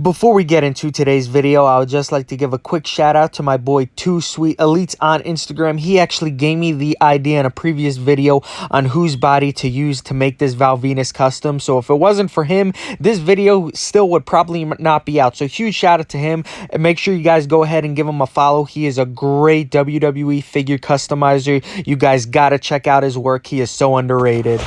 Before we get into today's video, I would just like to give a quick shout out to my boy Too Sweet Elites on Instagram. He actually gave me the idea in a previous video on whose body to use to make this Val Venis custom. So if it wasn't for him, this video still would probably not be out. So huge shout out to him, and make sure you guys go ahead and give him a follow. He is a great WWE figure customizer. You guys gotta check out his work. He is so underrated.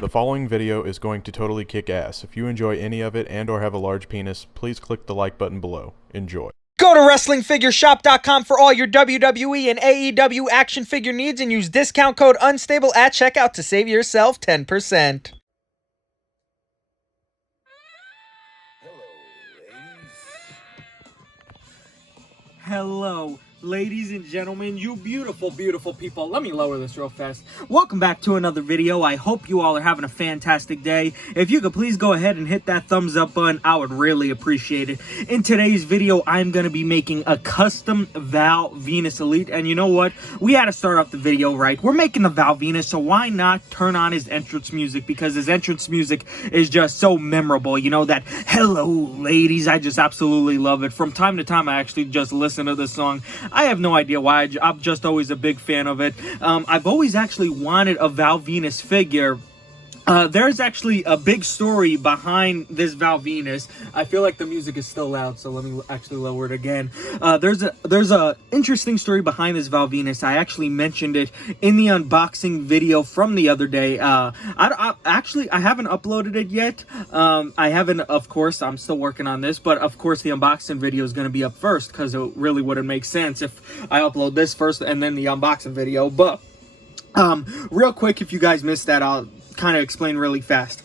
The following video is going to totally kick ass. If you enjoy any of it and or have a large penis, please click the like button below. Enjoy. Go to WrestlingFigureShop.com for all your WWE and AEW action figure needs and use discount code UNSTABLE at checkout to save yourself 10%. Hello, ladies and gentlemen, you beautiful, beautiful people. Let me lower this real fast. Welcome back to another video. I hope you all are having a fantastic day. If you could please go ahead and hit that thumbs up button, I would really appreciate it. In today's video, I'm going to be making a custom Val Venis Elite. And you know what? We had to start off the video right. We're making the Val Venis, so why not turn on his entrance music? Because his entrance music is just so memorable. You know, that hello, ladies. I just absolutely love it. From time to time, I actually just listen to this song. I have no idea why. I'm just always a big fan of it. I've always actually wanted a Val Venis figure. There's actually a big story behind this Val Venis. I feel like the music is still loud, so let me actually lower it again. There's a interesting story behind this Val Venis. I actually mentioned it in the unboxing video from the other day. I haven't uploaded it yet. I haven't, of course, I'm still working on this, but of course the unboxing video is going to be up first, because it really wouldn't make sense if I upload this first and then the unboxing video. But real quick, if you guys missed that, I'll kind of explain really fast.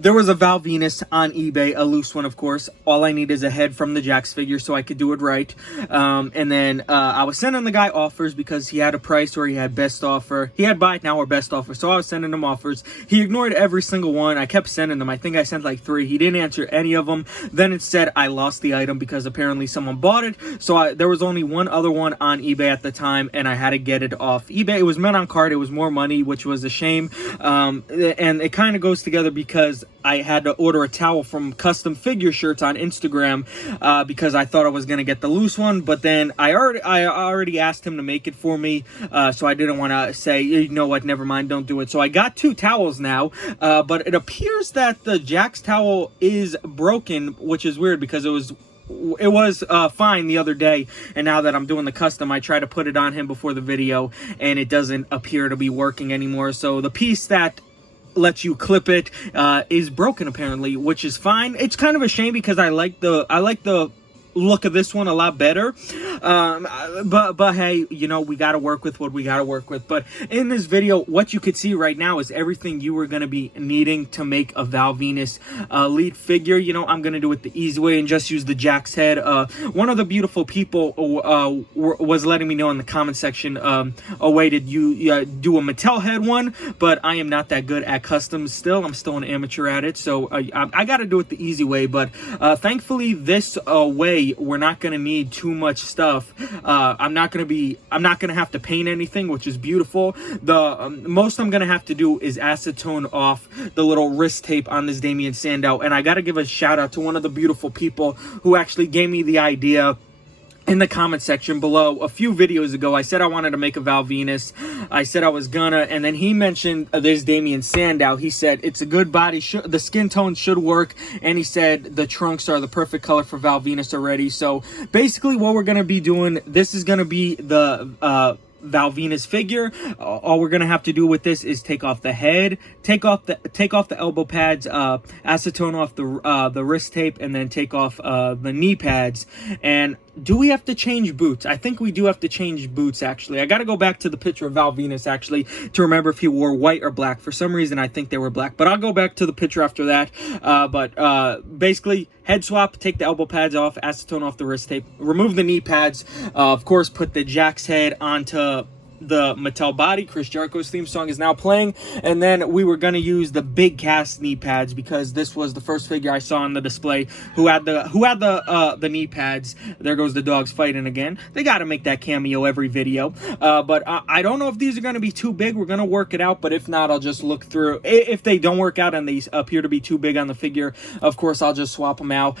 There was a Val Venis on eBay, a loose one, of course. All I need is a head from the Jax figure so I could do it right. And then I was sending the guy offers because he had a price or he had best offer. He had buy it now or best offer, so I was sending him offers. He ignored every single one. I kept sending them. I think I sent like 3. He didn't answer any of them. Then it said I lost the item because apparently someone bought it. So there was only one other one on eBay at the time, and I had to get it off eBay. It was meant on card. It was more money, which was a shame. And it kind of goes together because I had to order a towel from Custom Figure Shirts on Instagram because I thought I was going to get the loose one, but then I already asked him to make it for me, so I didn't want to say, you know what, never mind, don't do it. So I got 2 towels now, but it appears that the Jax towel is broken, which is weird because it was fine the other day, and now that I'm doing the custom, I try to put it on him before the video, and it doesn't appear to be working anymore. So the piece that lets you clip it is broken apparently, which is fine. It's kind of a shame because I like the look of this one a lot better, but hey, you know, we got to work with what we got to work with. But in this video, what you could see right now is everything you were going to be needing to make a Val Venis Elite figure. You know, I'm going to do it the easy way and just use the Jax head. One of the beautiful people was letting me know in the comment section a way to do a Mattel head one, but I am not that good at customs still. I'm still an amateur at it, so I got to do it the easy way. But thankfully this way we're not going to need too much stuff. I'm not going to have to paint anything, which is beautiful. The most I'm going to have to do is acetone off the little wrist tape on this Damien Sandow, and I got to give a shout out to one of the beautiful people who actually gave me the idea. In the comment section below, a few videos ago, I said I wanted to make a Val Venis. I said I was gonna, and then he mentioned this Damien Sandow. He said it's a good body, the skin tone should work, and he said the trunks are the perfect color for Val Venis already. So basically what we're gonna be doing, this is gonna be the Val Venis figure. All we're gonna have to do with this is take off the head, take off the elbow pads, acetone off the wrist tape, and then take off the knee pads. And do we have to change boots? I think we do have to change boots, actually. I got to go back to the picture of Val Venis, actually, to remember if he wore white or black. For some reason, I think they were black, but I'll go back to the picture after that. Basically, head swap, take the elbow pads off, acetone off the wrist tape, remove the knee pads, of course, put the Jax head onto the Mattel body. Chris Jericho's theme song is now playing, and then we were going to use the big cast knee pads because this was the first figure I saw on the display who had the knee pads. There goes the dogs fighting again. They got to make that cameo every video, but I don't know if these are going to be too big. We're going to work it out, but if not, I'll just look through. If they don't work out and they appear to be too big on the figure, of course I'll just swap them out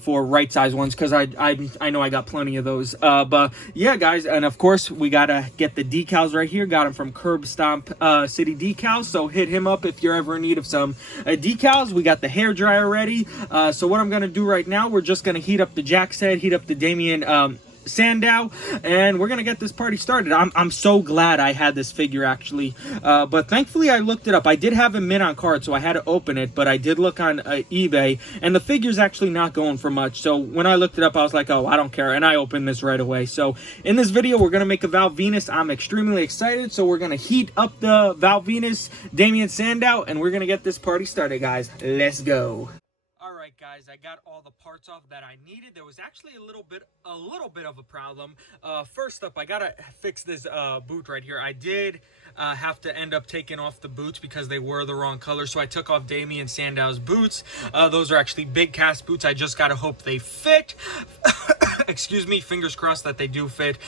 for right size ones, because I know I got plenty of those. But yeah, guys, and of course we gotta get the decals right here. Got them from Curb Stomp City Decals, so hit him up if you're ever in need of some decals. We got the hair dryer ready. So what I'm gonna do right now, we're just gonna heat up the Jack's head, heat up the Damien Sandow, and we're gonna get this party started. I'm so glad I had this figure, actually, but thankfully I looked it up. I did have him mint on card, so I had to open it, but I did look on eBay, and the figure's actually not going for much. So when I looked it up, I was like, oh, I don't care, and I opened this right away. So in this video, we're gonna make a Val Venis. I'm extremely excited, so we're gonna heat up the Val Venis Damien Sandow, and we're gonna get this party started, guys. Let's go. Alright, guys, I got all the parts off that I needed. There was actually a little bit of a problem. First up, I gotta fix this boot right here. I did have to end up taking off the boots because they were the wrong color, so I took off Damien Sandow's boots. Those are actually big cast boots. I just gotta hope they fit. Excuse me, fingers crossed that they do fit.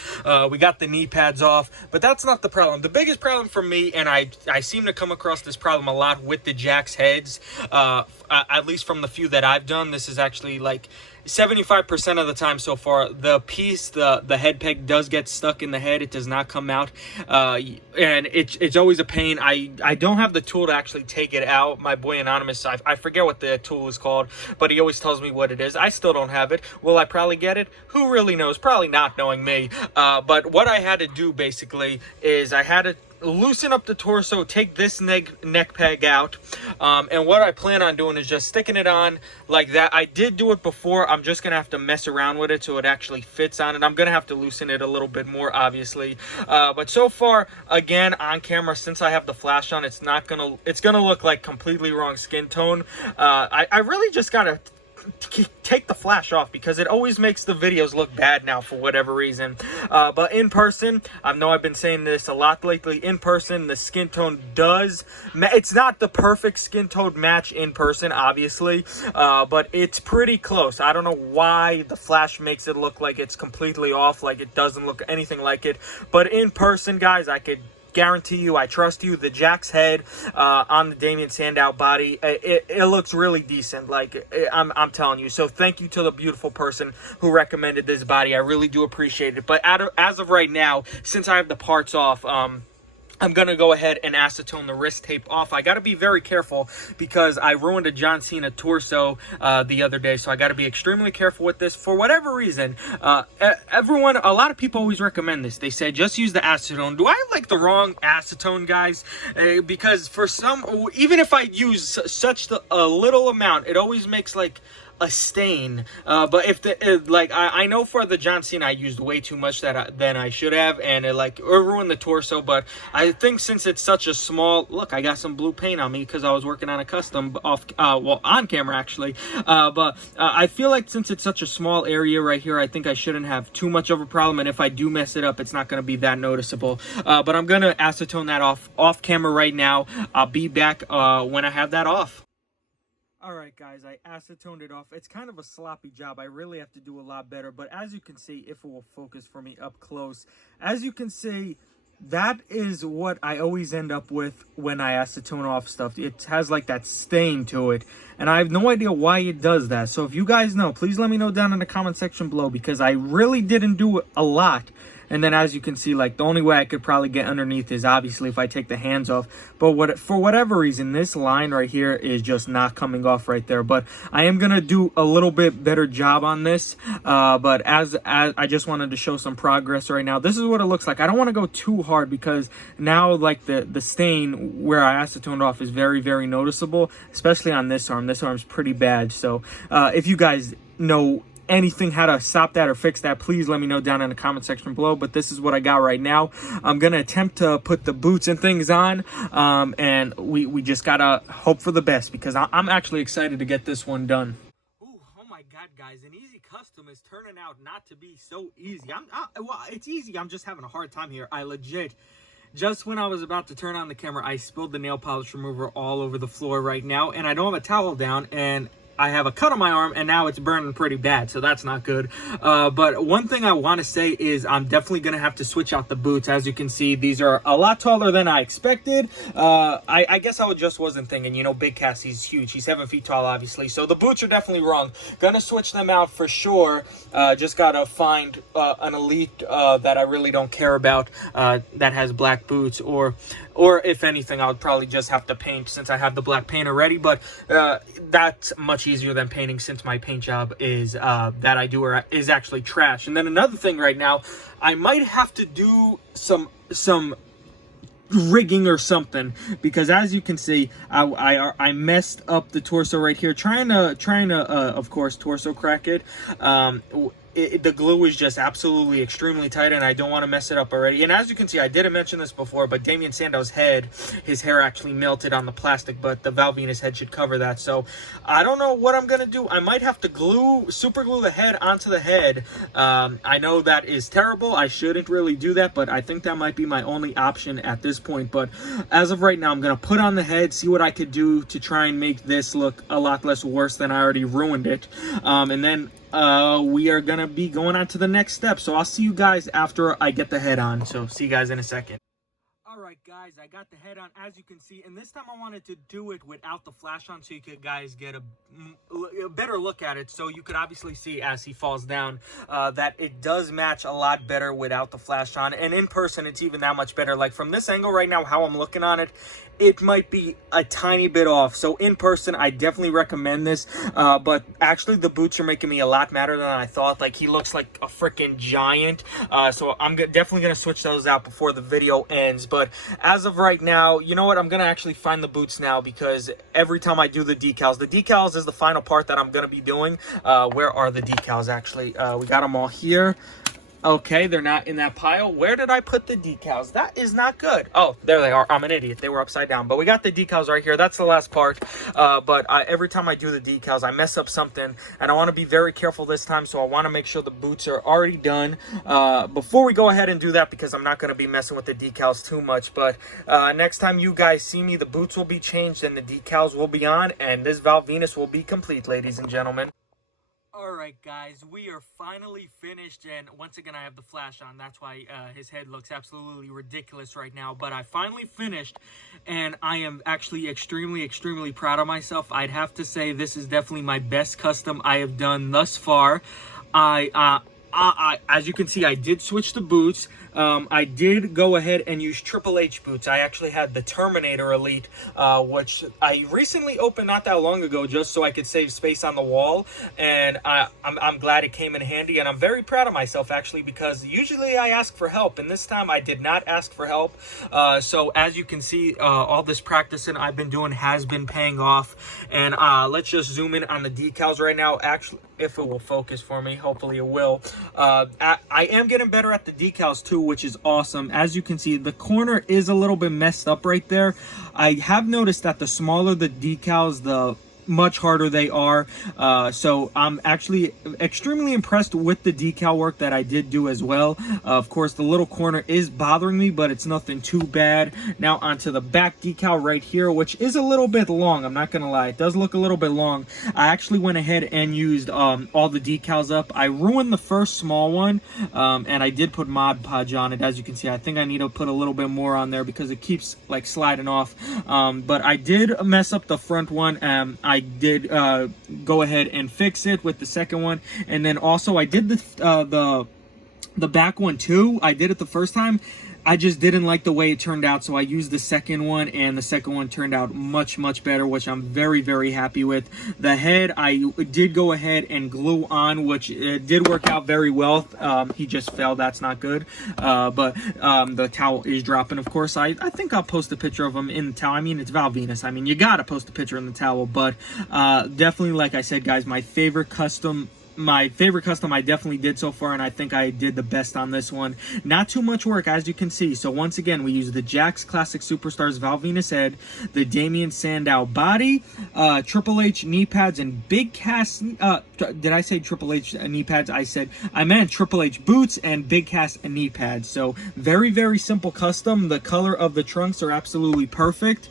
We got the knee pads off, but that's not the problem. The biggest problem for me, and I seem to come across this problem a lot with the Jack's heads, at least from the few that I've done. This is actually like 75% of the time so far, the piece, the head peg does get stuck in the head. It does not come out, and it's always a pain. I don't have the tool to actually take it out. My boy Anonymous, I forget what the tool is called, but he always tells me what it is. I still don't have it. Will I probably get it? Who really knows? Probably not, knowing me. But what I had to do basically is I had to loosen up the torso, take this neck peg out, and what I plan on doing is just sticking it on like that. I did do it before. I'm just gonna have to mess around with it so it actually fits on it. I'm gonna have to loosen it a little bit more, obviously, but so far, again, on camera, since I have the flash on, it's gonna look like completely wrong skin tone. I really just gotta take the flash off because it always makes the videos look bad now for whatever reason. But in person, I know I've been saying this a lot lately, in person the skin tone does, it's not the perfect skin tone match in person, obviously, but it's pretty close. I don't know why the flash makes it look like it's completely off, like it doesn't look anything like it, but in person, guys, I could guarantee you, I trust you, the Jack's head on the Damien Sandow body, it looks really decent. Like, I'm telling you. So thank you to the beautiful person who recommended this body. I really do appreciate it. But as of right now, since I have the parts off, I'm going to go ahead and acetone the wrist tape off. I got to be very careful because I ruined a John Cena torso the other day, so I got to be extremely careful with this. For whatever reason, a lot of people always recommend this. They say just use the acetone. Do I have like the wrong acetone, guys? Because for some, even if I use such a little amount, it always makes like a stain. But if I know for the John Cena I used way too much than I should have, and it ruined the torso. But I think since it's such a small look, I got some blue paint on me because I was working on a custom on camera actually. But I feel like since it's such a small area right here, I think I shouldn't have too much of a problem, and if I do mess it up, it's not going to be that noticeable. But I'm gonna acetone that off camera right now. I'll be back when I have that off. Alright, guys, I acetoned it off. It's kind of a sloppy job. I really have to do a lot better. But as you can see, if it will focus for me up close, as you can see, that is what I always end up with when I acetone off stuff. It has like that stain to it, and I have no idea why it does that. So if you guys know, please let me know down in the comment section below, because I really didn't do a lot. And then as you can see, like, the only way I could probably get underneath is obviously if I take the hands off. But for whatever reason, this line right here is just not coming off right there. But I am going to do a little bit better job on this. But as I just wanted to show some progress right now. This is what it looks like. I don't want to go too hard because now, like, the stain where I acetoned off is very, very noticeable, especially on this arm. This arm's pretty bad. So if you guys know anything how to stop that or fix that, please let me know down in the comment section below. But this is what I got right now. I'm gonna attempt to put the boots and things on, and we just gotta hope for the best because I'm actually excited to get this one done. Oh my God, guys, an easy custom is turning out not to be so easy. Well, it's easy. I'm just having a hard time here. I legit, just when I was about to turn on the camera, I spilled the nail polish remover all over the floor right now, and I don't have a towel down, and I have a cut on my arm, and now it's burning pretty bad, so that's not good. But one thing I want to say is I'm definitely going to have to switch out the boots. As you can see, these are a lot taller than I expected. I guess I just wasn't thinking, you know, Big Cass, he's huge. He's 7 feet tall, obviously. So the boots are definitely wrong. Gonna switch them out for sure. Just got to find an elite that I really don't care about that has black boots, or if anything, I would probably just have to paint since I have the black paint already. But that's much easier than painting since my paint job is that I do is actually trash. And then another thing right now, I might have to do some rigging or something, because as you can see, I messed up the torso right here trying to of course torso crack it. The glue is just absolutely extremely tight, and I don't want to mess it up already. And as you can see, I didn't mention this before, but Damien Sandow's head, his hair actually melted on the plastic, but the Val Venis head should cover that. So I don't know what I'm going to do. I might have to super glue the head onto the head. I know that is terrible. I shouldn't really do that, but I think that might be my only option at this point. But as of right now, I'm going to put on the head, see what I could do to try and make this look a lot less worse than I already ruined it. And then we are gonna be going on to the next step, so I'll see you guys after I get the head on. So see you guys in a second. Alright guys, I got the head on, as you can see, and this time I wanted to do it without the flash on so you could guys get a better look at it. So you could obviously see as he falls down that it does match a lot better without the flash on, and in person it's even that much better. Like from this angle right now, how I'm looking on it, it might be a tiny bit off. So in person, I definitely recommend this. But actually, the boots are making me a lot madder than I thought. Like, he looks like a freaking giant. So I'm definitely going to switch those out before the video ends. But as of right now, you know what? I'm going to actually find the boots now, because every time I do the decals is the final part that I'm going to be doing. Where are the decals, actually? We got them all here. Okay, they're not in that pile. Where did I put the decals? That is not good. Oh, there they are. I'm an idiot. They were upside down. But we got the decals right here. That's the last part. But every time I do the decals, I mess up something. And I want to be very careful this time. So I want to make sure the boots are already done before we go ahead and do that, because I'm not going to be messing with the decals too much. But next time you guys see me, the boots will be changed and the decals will be on. And this Val Venis will be complete, ladies and gentlemen. Alright guys, we are finally finished, and once again I have the flash on. That's why his head looks absolutely ridiculous right now. But I finally finished, and I am actually extremely proud of myself. I'd have to say this is definitely my best custom I have done thus far. As you can see, I did switch the boots. I did go ahead and use Triple H boots. I actually had the Terminator Elite, which I recently opened not that long ago, just so I could save space on the wall. And I'm glad it came in handy, and I'm very proud of myself, actually, because usually I ask for help, and this time I did not ask for help. So as you can see, all this practicing I've been doing has been paying off. And let's just zoom in on the decals right now. Actually, if it will focus for me, hopefully it will. I am getting better at the decals too, which is awesome. As you can see, the corner is a little bit messed up right there. I have noticed that the smaller the decals, the much harder they are. So I'm actually extremely impressed with the decal work that I did do as well. Of course, the little corner is bothering me, but it's nothing too bad. Now onto the back decal right here, which is a little bit long. I'm not gonna lie, it does look a little bit long. I actually went ahead and used all the decals up. I ruined the first small one, and I did put Mod Podge on it. As you can see, I think I need to put a little bit more on there because it keeps like sliding off. But I did mess up the front one. I did go ahead and fix it with the second one, and then also I did the back one too. I did it the first time. I just didn't like the way it turned out, so I used the second one, and the second one turned out much better, which I'm very happy with. The head, I did go ahead and glue on, which it did work out very well. He just fell. That's not good. But the towel is dropping, of course. I think I'll post a picture of him in the towel. I mean, it's Val Venis. I mean, you gotta post a picture in the towel. But definitely, like I said, guys, my favorite custom my favorite custom I definitely did so far, and I think I did the best on this one. Not too much work, as you can see. So once again, we use the Jax Classic Superstars Val Venis head, the Damian Sandow body, Triple H knee pads, and big cast. Did I say Triple H knee pads? I meant Triple H boots and big cast knee pads. So very, very simple custom. The color of the trunks are absolutely perfect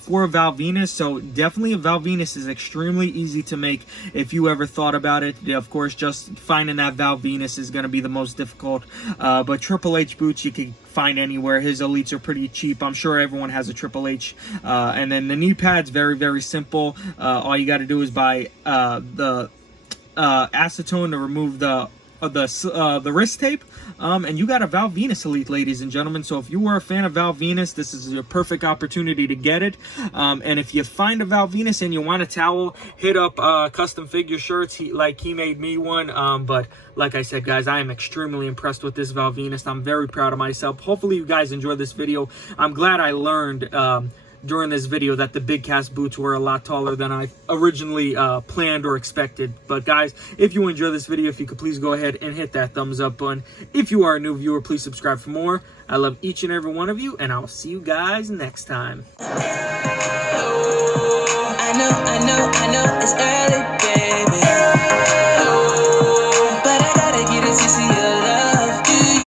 for a Val Venis. So definitely a Val Venis is extremely easy to make if you ever thought about it. Of course, just finding that Val Venis is going to be the most difficult. But Triple H boots you can find anywhere. His elites are pretty cheap. I'm sure everyone has a Triple H. And then the knee pads, very, very simple. All you got to do is buy the acetone to remove the wrist tape, and you got a Val Venis elite, ladies and gentlemen. So if you were a fan of Val Venis, this is your perfect opportunity to get it. And if you find a Val Venis and you want a towel, hit up Custom Figure Shirts. He made me one. But like I said, guys, I am extremely impressed with this Val Venis. I'm very proud of myself. Hopefully you guys enjoyed this video. I'm glad I learned during this video that the big cast boots were a lot taller than I originally planned or expected. But guys, if you enjoy this video, if you could please go ahead and hit that thumbs up button. If you are a new viewer, please subscribe for more. I love each and every one of you, and I'll see you guys next time. I know, it's early.